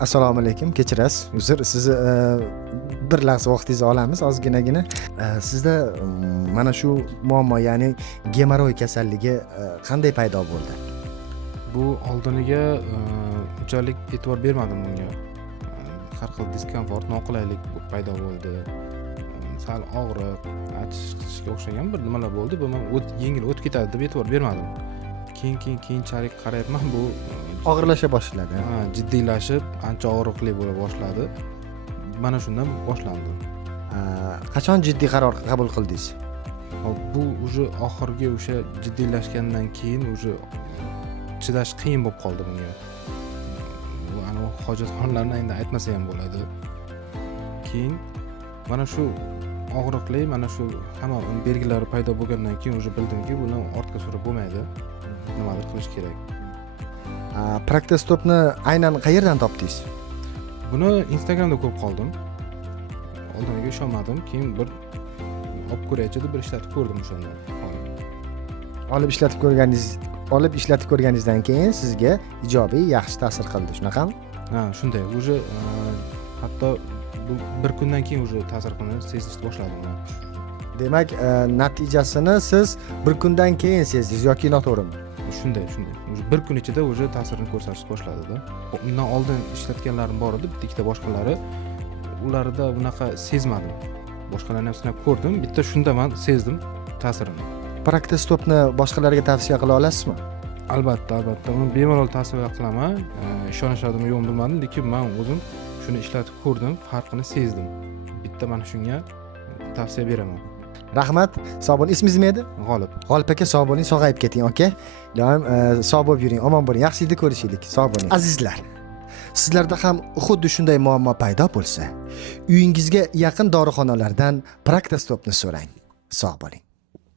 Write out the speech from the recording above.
Assalomu alaykum, kechirasiz. Uzr, sizni bir lahza vaqtingizni olamiz, ozginagina. Sizda mana shu muammo, ya'ni gemoroy kasalligi qanday paydo bo'ldi? Bu oldiniga unchalik e'tibor bermadim bunga. Har xil diskomfort, noqulaylik paydo bo'ldi. Sal og'riq, achishga o'xshagan bir nimalar bo'ldi. Bu men yengil o'tib ketadi deb e'tibor bermadim. Keyinchalik qarayapman, bu Og'irlasha boshladi. jiddiylashib, ancha og'riqli bo'la boshladi. Mana shundan boshlandi. Qachon jiddiy qaror qabul qildingiz? Bu уже oxirgi o'sha jiddiylashgandan keyin уже chidash qiyin bo'lib qoldi bunga. Bu ana hojatxonalarni endi aytmasa ham bo'ladi. Keyin mana shu og'riqli, mana shu hamma belgilari paydo bo'lgandan keyin уже bildimki, buni ortga surib bo'lmaydi. Nimadir qilish kerak. Praktostopni aynan qayerdan topdingiz? Buni Instagramda ko'rib qoldim. Oldiniga ishonmadim, keyin bir olib ko'raychi deb bir ishlatib ko'rdim o'shanda. Olib ishlatib ko'rganingizdan keyin sizga ijobiy, yaxshi ta'sir qildi, shunaqami? Shunday. Уже hatto bir kundan keyin уже ta'sir qilishni sezishni boshladim. Demak, natijasini siz bir kundan keyin sezdingiz yoki noto'g'rimi? Shunday. Уже bir kun ichida уже ta'sirini ko'rsatishni boshladi-da. Undan oldin ishlatganlarim bor edi, bitta ikkita boshqalari. Ularda bunaqa sezmadim. Boshqalarni ham sinab ko'rdim, bitta shunda men sezdim ta'sirini. Praktostopni boshqalarga tavsiya qila olasizmi? Albatta. Uni bemalol tavsiya qilaman. Ishonishadimi yo'qmi bilmadim, lekin men o'zim shuni ishlatib ko'rdim, farqini sezdim. Bitta mana shunga tavsiya beraman. Rahmat. Sog' bo'ling. Ismingiz nima edi? G'olib. G'olib aka, sog' bo'ling, sog'ayib keting, aka. Doim sog' bo'lib yuring, omon bo'ling. Yaxshi yilda ko'rishaylik. Sog' bo'ling. Azizlar, sizlarda ham xuddi shunday muammo paydo bo'lsa, uyingizga yaqin dorixonalardan Praktostopni so'rang. Sog' bo'ling.